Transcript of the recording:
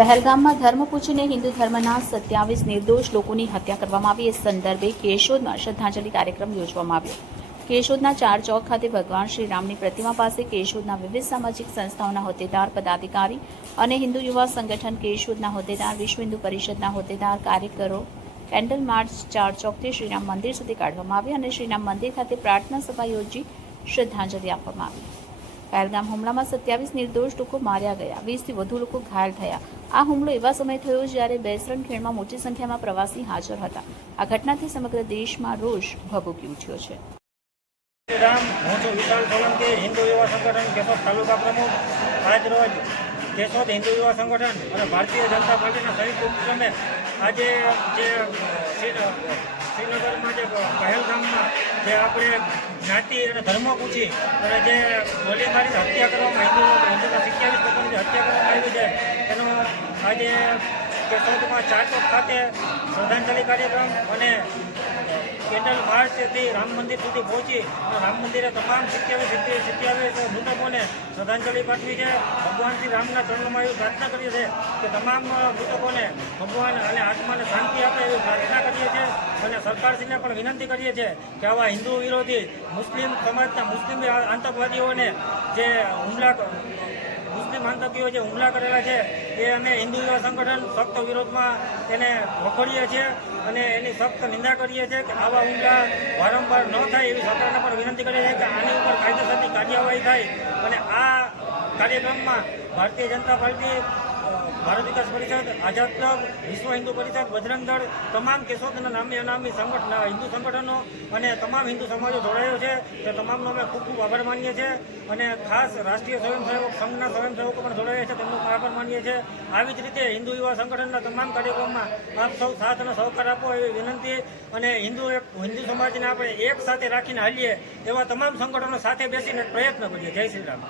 પહેલગામમાં ધર્મ પૂછીને હિન્દુ ધર્મના 27 નિર્દોષ લોકોની હત્યા કરવામાં આવી. એ સંદર્ભે કેશોદમાં શ્રદ્ધાંજલિ કાર્યક્રમ યોજવામાં આવ્યો. કેશોદના 4 ચોક ખાતે ભગવાન શ્રી રામની પ્રતિમા પાસે કેશોદના વિવિધ સામાજિક સંસ્થાઓના હોદ્દેદાર, પદાધિકારી અને હિન્દુ યુવા સંગઠન કેશોદના હોદ્દેદાર, વિશ્વ હિન્દુ પરિષદના હોદ્દેદાર, કાર્યકરો કેન્ડલ માર્ચ 4 ચોકથી શ્રીરામ મંદિર સુધી કાઢવામાં આવી અને શ્રીરામ મંદિર ખાતે પ્રાર્થના સભા યોજી શ્રદ્ધાંજલિ આપવામાં આવી. પહેલગામ હુમલામાં 27 નિર્દોષ લોકો માર્યા ગયા, 20થી વધુ લોકો ઘાયલ થયા. આ હુમલો એવા સમયે થયો જ્યારે બેસરણ ખીણમાં મોટી સંખ્યામાં પ્રવાસી હાજર હતા. આ ઘટનાથી સમગ્ર દેશમાં રોષ ભભૂકી ઉઠ્યો છે. રામ, હું છું વિશાલ સોલંકી, હિન્દુ યુવા સંગઠન કેશોદ તાલુકા પ્રમુખ. આજ રોજ કેશોદ હિન્દુ યુવા સંગઠન અને ભારતીય જનતા પાર્ટીના સંયુક્ત ઉપક્રમે આજે જે શ્રીનગરમાં જે પહેલગામમાં જે આપણે જ્ઞાતિ અને ધર્મ પૂછી અને જે ગોળીબારી હત્યા કરવામાં હિન્દુના 27 લોકોની જે હત્યા કરવામાં આવી છે એનો આજે કેશોદમાં 4 ચોક ખાતે શ્રદ્ધાંજલિ કાર્યક્રમ અને કેન્ડલ માર્ચથી રામ મંદિર સુધી પહોંચી રામ મંદિરે તમામ 27 મૃતકોને શ્રદ્ધાંજલિ પાઠવી છે. ભગવાન શ્રી રામના ચરણોમાં એવી પ્રાર્થના કરીએ છીએ કે તમામ મૃતકોને ભગવાન અને આત્માને શાંતિ આપે એવી પ્રાર્થના કરીએ છીએ અને સરકારશ્રીને પણ વિનંતી કરીએ છીએ કે આવા હિન્દુ વિરોધી મુસ્લિમ સમાજના મુસ્લિમ આતંકવાદીઓને જે હુમલા કરેલા છે એ અમે હિન્દુ યુવા સંગઠન સખ્ત વિરોધમાં તેને વખોડીએ છીએ અને એની સખ્ત નિંદા કરીએ છીએ કે આવા હુમલા વારંવાર ન થાય એવી સરકારને પણ વિનંતી કરીએ છીએ કે આની ઉપર કાયદેસરની કાર્યવાહી થાય અને આ કાર્યક્રમમાં ભારતીય જનતા પાર્ટી, ભારત વિકાસ પરિષદ, આઝાદ ક્લબ, વિશ્વ હિન્દુ પરિષદ, બજરંગ દળ, તમામ કેશોદના નામી અનામી હિન્દુ સંગઠનો અને તમામ હિન્દુ સમાજો જોડાયો છે. તે તમામનો અમે ખૂબ ખૂબ આભાર માનીએ છીએ અને ખાસ રાષ્ટ્રીય સ્વયંસેવક સંઘના સ્વયંસેવકો પણ જોડાયા છે, તેમનો પણ આભાર માનીએ છીએ. આવી જ રીતે હિન્દુ યુવા સંગઠનના તમામ કાર્યક્રમમાં આપ સૌ સાથ અને સહકાર આપો એવી વિનંતી અને હિન્દુ સમાજને આપણે એક સાથે રાખીને હાલીએ એવા તમામ સંગઠનો સાથે બેસીને પ્રયત્ન કરીએ. જય શ્રી રામ.